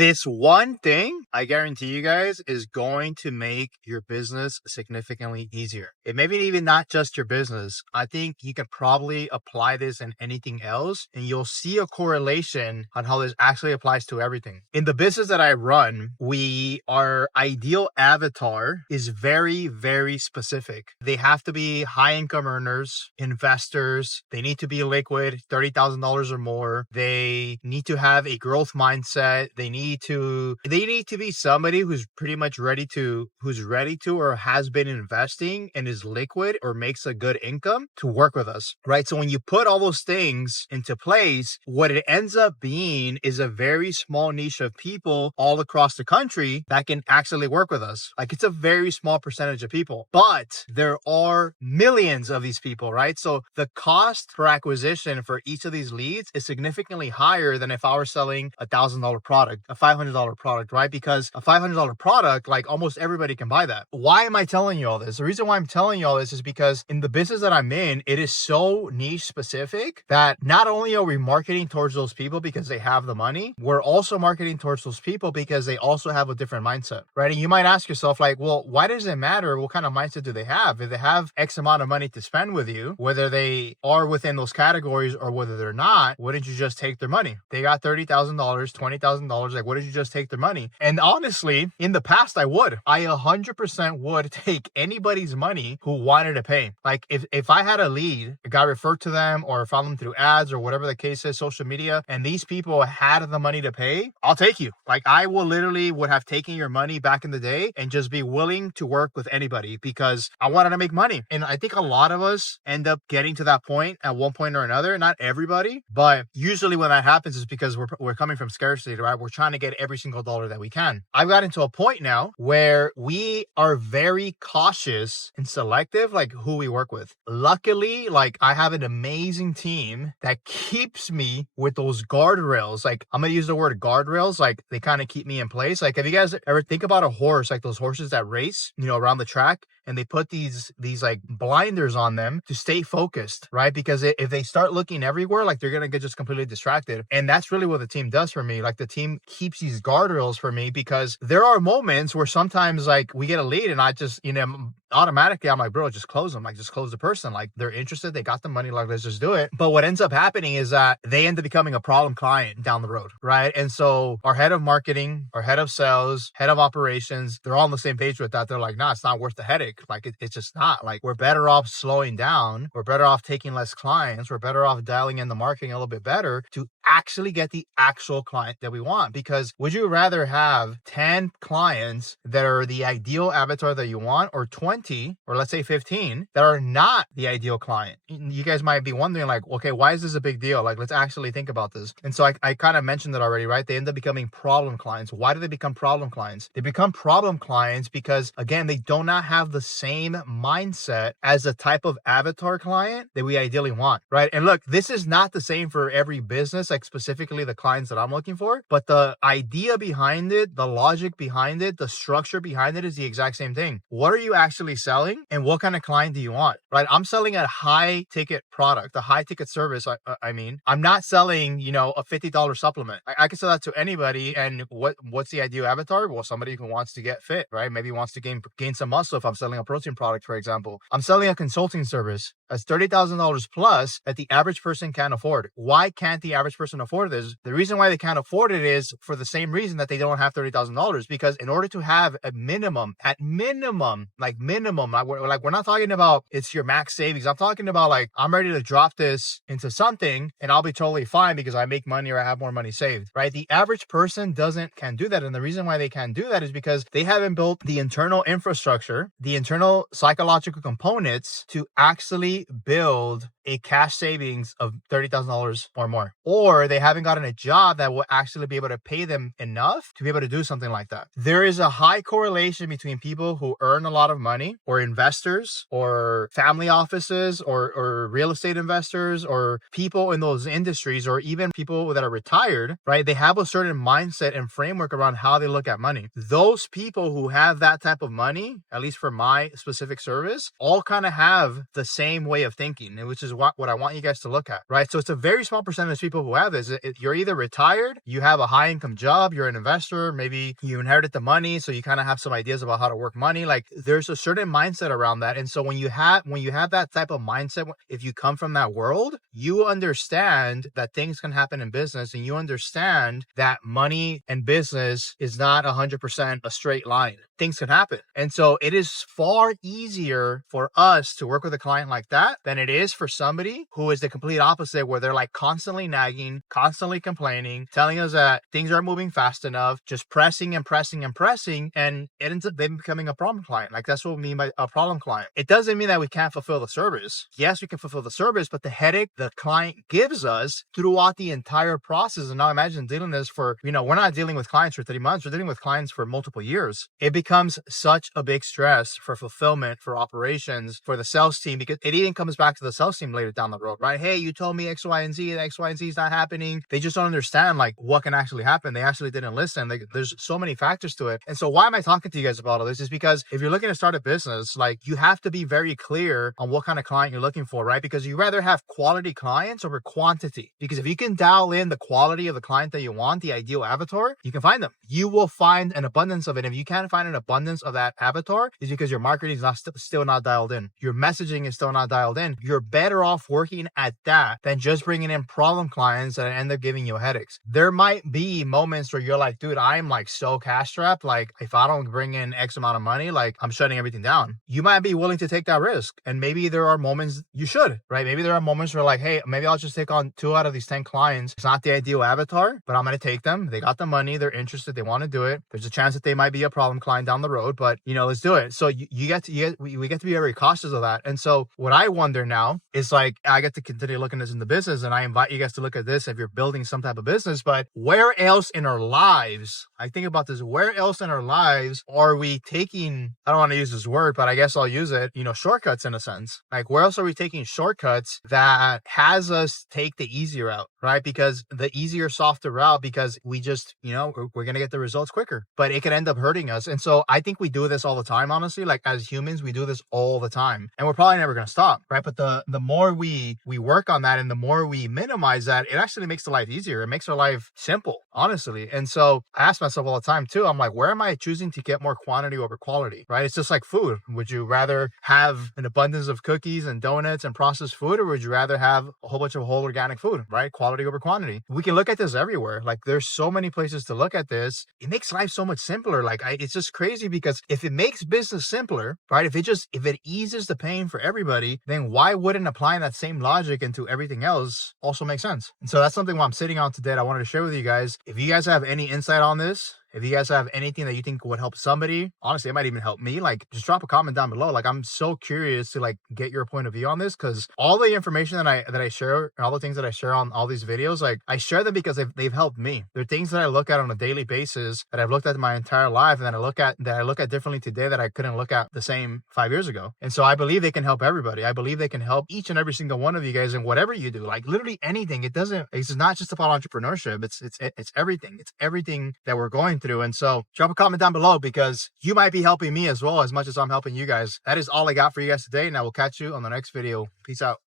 This one thing, I guarantee you guys, is going to make your business significantly easier. It may be even not just your business. I think you can probably apply this in anything else, and you'll see a correlation on how this actually applies to everything. In the business that I run, our ideal avatar is very, very specific. They have to be high income earners, investors. They need to be liquid, $30,000 or more. They need to have a growth mindset. They need to be somebody who's pretty much ready to or has been investing and is liquid or makes a good income to work with us, right? So when you put all those things into place, what it ends up being is a very small niche of people all across the country that can actually work with us. Like, it's a very small percentage of people, but there are millions of these people, right? So the cost per acquisition for each of these leads is significantly higher than if I were selling $1,000 product, a $500 product, right? Because a $500 product, like, almost everybody can buy that. Why am I telling you all this? The reason why I'm telling you all this is because in the business that I'm in, it is so niche specific that not only are we marketing towards those people because they have the money, we're also marketing towards those people because they also have a different mindset, right? And you might ask yourself, like, well, why does it matter what kind of mindset do they have? If they have X amount of money to spend with you, whether they are within those categories or whether they're not, wouldn't you just take their money? They got $30,000, $20,000. Like, wouldn't you just take their money? And honestly, in the past, I 100% would take anybody's money who wanted to pay. Like, if I had a lead, a guy referred to them or found them through ads or whatever the case is, social media, and these people had the money to pay, I'll take you. Like, I would have taken your money back in the day and just be willing to work with anybody because I wanted to make money. And I think a lot of us end up getting to that point at one point or another. Not everybody, but usually when that happens is because we're coming from scarcity, right? We're trying to get every single dollar that we can. I've gotten to a point now where we are very cautious and selective, like, who we work with. Luckily, like, I have an amazing team that keeps me with those guardrails. Like, I'm going to use the word guardrails. Like, they kind of keep me in place. Like, if you guys ever think about a horse, like those horses that race, around the track, and they put these like blinders on them to stay focused, right? Because if they start looking everywhere, like, they're going to get just completely distracted. And that's really what the team does for me. Like, the team keeps these guardrails for me because there are moments where sometimes, like, we get a lead and I just, automatically I'm like, bro, just close them. Like, just close the person. Like, they're interested. They got the money. Like, let's just do it. But what ends up happening is that they end up becoming a problem client down the road, right? And so our head of marketing, our head of sales, head of operations, they're all on the same page with that. They're like, nah, it's not worth the headache. Like, it's just not. Like, we're better off slowing down. We're better off taking less clients. We're better off dialing in the marketing a little bit better to actually get the actual client that we want. Because would you rather have 10 clients that are the ideal avatar that you want, or 20, or let's say 15 that are not the ideal client? You guys might be wondering, like, okay, why is this a big deal? Like, let's actually think about this. And so I kind of mentioned it already, right? They end up becoming problem clients. Why do they become problem clients? They become problem clients because, again, they do not have the same mindset as the type of avatar client that we ideally want, right? And look, this is not the same for every business, like specifically the clients that I'm looking for, but the idea behind it, the logic behind it, the structure behind it is the exact same thing. What are you actually selling and what kind of client do you want, right? I'm selling a high ticket product, a high ticket service. I mean, I'm not selling, a $50 supplement. I can sell that to anybody. And what's the ideal avatar? Well, somebody who wants to get fit, right? Maybe wants to gain some muscle. If I'm selling a protein product, for example, I'm selling a consulting service that's $30,000 plus that the average person can't afford. Why can't the average person afford this? The reason why they can't afford it is for the same reason that they don't have $30,000, because in order to have a minimum, we're not talking about it's your max savings. I'm talking about, like, I'm ready to drop this into something and I'll be totally fine because I make money or I have more money saved, right? The average person can't do that. And the reason why they can't do that is because they haven't built the internal infrastructure, the internal psychological components to actually build a cash savings of $30,000 or more, or they haven't gotten a job that will actually be able to pay them enough to be able to do something like that. There is a high correlation between people who earn a lot of money, or investors, or family offices, or real estate investors, or people in those industries, or even people that are retired, right? They have a certain mindset and framework around how they look at money. Those people who have that type of money, at least for my specific service, all kind of have the same way of thinking, which is what I want you guys to look at, right? So it's a very small percentage of people who have this. You're either retired, you have a high income job, you're an investor, maybe you inherited the money, so you kind of have some ideas about how to work money. Like there's a certain mindset around that. And so when you have that type of mindset, if you come from that world, you understand that things can happen in business, and you understand that money and business is not 100% a straight line. Things can happen. And so it is far easier for us to work with a client like that than it is for somebody who is the complete opposite, where they're like constantly nagging, constantly complaining, telling us that things aren't moving fast enough, just pressing and pressing and pressing, and it ends up them becoming a problem client. Like that's what we mean by a problem client. It doesn't mean that we can't fulfill the service. Yes, we can fulfill the service, but the headache the client gives us throughout the entire process. And now imagine dealing this for, we're not dealing with clients for 3 months, we're dealing with clients for multiple years. It becomes such a big stress for fulfillment, for operations, for the sales team, because it even comes back to the sales team later down the road, right? Hey, you told me X, Y, and Z, X, Y, and Z is not happening. They just don't understand like what can actually happen. They actually didn't listen. There's so many factors to it. And so why am I talking to you guys about all this? Is because if you're looking to start a business, like you have to be very clear on what kind of client you're looking for, right? Because you rather have quality clients over quantity. Because if you can dial in the quality of the client that you want, the ideal avatar, you can find them. You will find an abundance of it. If you can't find an abundance of that avatar, it's because your marketing is still not dialed in. Your messaging is still not dialed in. You're better off working at that than just bringing in problem clients that end up giving you headaches. There might be moments where you're like, dude, I'm like so cash strapped. Like if I don't bring in X amount of money, like I'm shutting everything down. You might be willing to take that risk. And maybe there are moments you should, right? Maybe there are moments where like, hey, maybe I'll just take on 2 out of these 10 clients. It's not the ideal avatar, but I'm going to take them. They got the money. They're interested. They want to do it. There's a chance that they might be a problem client down the road, but let's do it. So we get to be very cautious of that. And so what I wonder now is like, I get to continue looking at this in the business, and I invite you guys to look at this if you're building some type of business, but where else in our lives, I think about this, where else in our lives are we taking, I don't want to use this word, but I guess I'll use it, shortcuts in a sense. Like where else are we taking shortcuts that has us take the easy route, right? Because the easier, softer route, because we just, we're going to get the results quicker, but it could end up hurting us. And so I think we do this all the time, honestly. Like as humans, we do this all the time, and we're probably never going to stop, right? But the more we work on that, and the more we minimize that, it actually makes the life easier. It makes our life simple, honestly. And so I ask myself all the time too, I'm like, where am I choosing to get more quantity over quality, right? It's just like food. Would you rather have an abundance of cookies and donuts and processed food, or would you rather have a whole bunch of whole organic food, right? Quality over quantity. We can look at this everywhere. Like there's so many places to look at this. It makes life so much simpler. Like it's just crazy, because if it makes business simpler, right? If it eases the pain for everybody, then why wouldn't applying that same logic into everything else also make sense? And so that's something what I'm sitting on today that I wanted to share with you guys. If you guys have any insight on this, if you guys have anything that you think would help somebody, honestly, it might even help me, like just drop a comment down below. Like I'm so curious to like get your point of view on this, because all the information that I share and all the things that I share on all these videos, like I share them because they've helped me. They're things that I look at on a daily basis, that I've looked at my entire life, and that I look at differently today that I couldn't look at the same 5 years ago. And so I believe they can help everybody. I believe they can help each and every single one of you guys in whatever you do, like literally anything. It's not just about entrepreneurship. It's everything. It's everything that we're going through. And so drop a comment down below, because you might be helping me as well as much as I'm helping you guys. That is all I got for you guys today, and I will catch you on the next video. Peace out.